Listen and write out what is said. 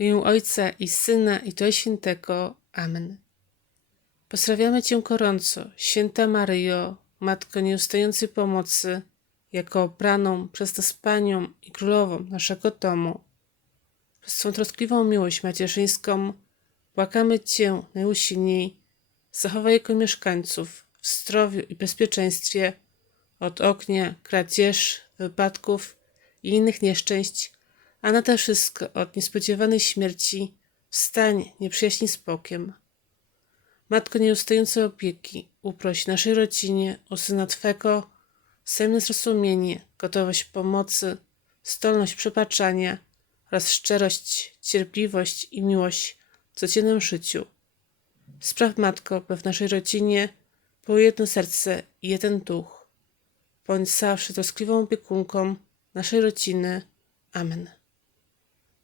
W imię Ojca i Syna i Ducha Świętego. Amen. Pozdrawiamy Cię gorąco, Święta Maryjo, Matko nieustającej pomocy, jako obraną przez nas Panią i Królową naszego domu. Przez Twą troskliwą miłość macierzyńską błagamy Cię najusilniej, zachowaj jako mieszkańców w zdrowiu i bezpieczeństwie od ognia, kradzież, wypadków i innych nieszczęść, a nade wszystko od niespodziewanej śmierci wstań nieprzyjaźni z Bogiem. Matko nieustającej opieki, uproś naszej rodzinie o Syna Twego, wzajemne zrozumienie, gotowość pomocy, zdolność przebaczania oraz szczerość, cierpliwość i miłość w codziennym życiu. Spraw, Matko, by w naszej rodzinie było jedno serce i jeden duch. Bądź zawsze troskliwą opiekunką naszej rodziny. Amen.